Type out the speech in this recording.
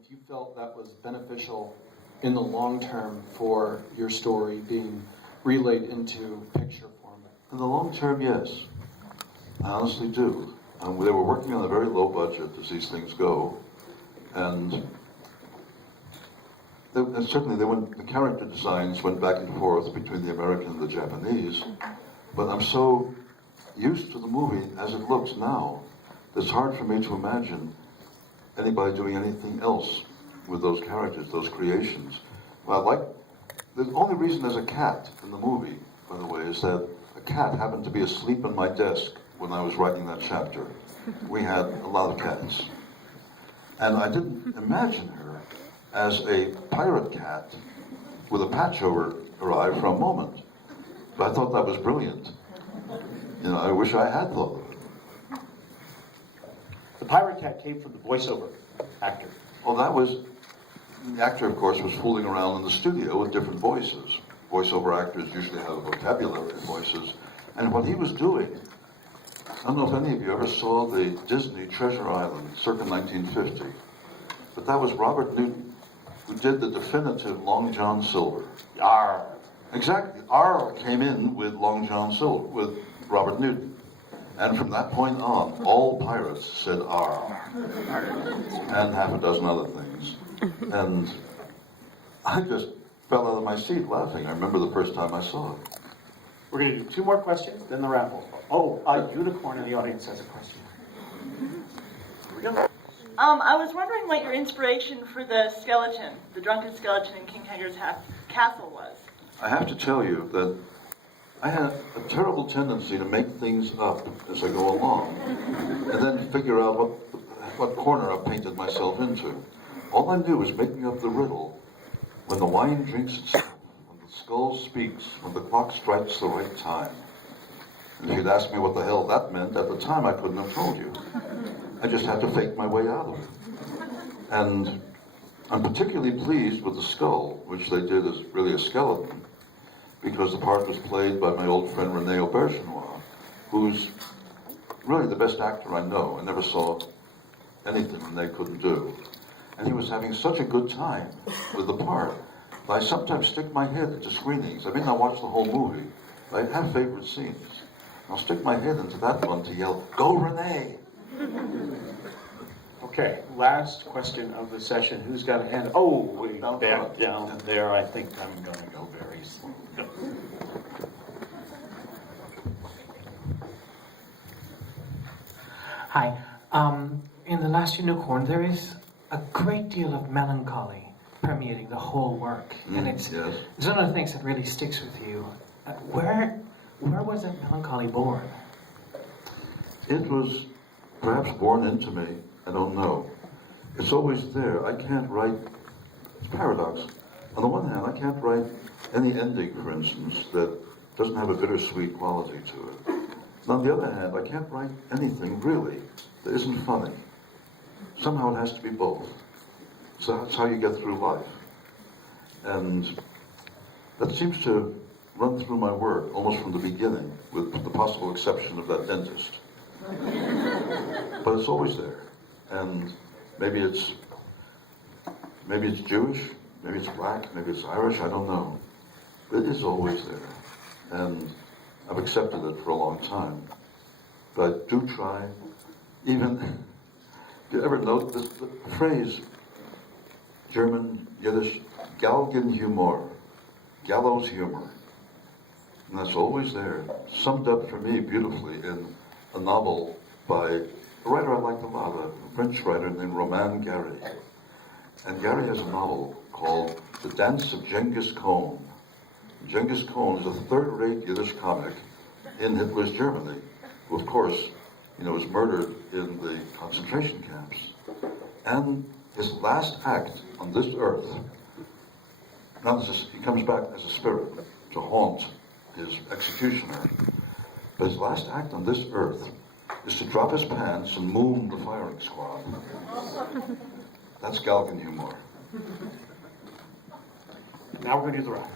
if you felt that was beneficial in the long term for your story being relayed into picture format. In the long term, yes. I honestly do. They were working on a very low budget, as these things go, and certainly the character designs went back and forth between the American and the Japanese, but I'm so used to the movie as it looks now, it's hard for me to imagine anybody doing anything else with those characters, those creations. Well, the only reason there's a cat in the movie, by the way, is that a cat happened to be asleep on my desk when I was writing that chapter. We had a lot of cats. And I didn't imagine her as a pirate cat with a patch over her eye for a moment. But I thought that was brilliant. You know, I wish I had thought of it. The pirate cat came from the voiceover actor. Well, the actor, of course, was fooling around in the studio with different voices. Voiceover actors usually have vocabulary voices. And what he was doing, I don't know if any of you ever saw the Disney Treasure Island, circa 1950, but that was Robert Newton, who did the definitive Long John Silver. Yarr. Exactly. R came in with Long John Silver, with Robert Newton. And from that point on, all pirates said R. And half a dozen other things. And I just fell out of my seat laughing. I remember the first time I saw it. We're going to do 2 more questions, then the raffle. Oh, a unicorn in the audience has a question. Here we go. I was wondering what your inspiration for the skeleton, the drunken skeleton in King Hager's castle was. I have to tell you that I had a terrible tendency to make things up as I go along, and then figure out what corner I painted myself into. All I knew was making up the riddle when the wine drinks itself, when the skull speaks, when the clock strikes the right time. And if you'd asked me what the hell that meant, at the time I couldn't have told you. I just had to fake my way out of it. And I'm particularly pleased with the skull, which they did as really a skeleton, because the part was played by my old friend Rene Aubergenois, who's really the best actor I know. I never saw anything Rene couldn't do. And he was having such a good time with the part that I sometimes stick my head into screenings. I may not watch the whole movie, but I have favorite scenes. I'll stick my head into that one to yell, "Go Rene!" Okay, last question of the session. Who's got a hand? Oh, way down there. I think I'm going to go very slow. Go. Hi. In The Last Unicorn, there is a great deal of melancholy permeating the whole work, and it's one of the things that really sticks with you. Where was that melancholy born? It was perhaps born into me. I don't know. It's always there. I can't write. It's a paradox. On the one hand, I can't write any ending, for instance, that doesn't have a bittersweet quality to it. And on the other hand, I can't write anything really that isn't funny. Somehow it has to be both. So that's how you get through life. And that seems to run through my work almost from the beginning, with the possible exception of that dentist. But it's always there. And maybe it's Jewish, maybe it's black, maybe it's Irish, I don't know. But it is always there. And I've accepted it for a long time. But I do try, even, if you ever note the phrase, German, Yiddish, Galgenhumor, gallows humor. And that's always there, summed up for me beautifully in a novel by a writer I liked a lot, a French writer named Romain Gary. And Gary has a novel called The Dance of Genghis Khan. Genghis Khan is a third-rate Yiddish comic in Hitler's Germany, who of course, was murdered in the concentration camps. And his last act on this earth, he comes back as a spirit to haunt his executioner. But his last act on this earth is to drop his pants and moon the firing squad. That's Galgenhumor. Now we're going to do the rap.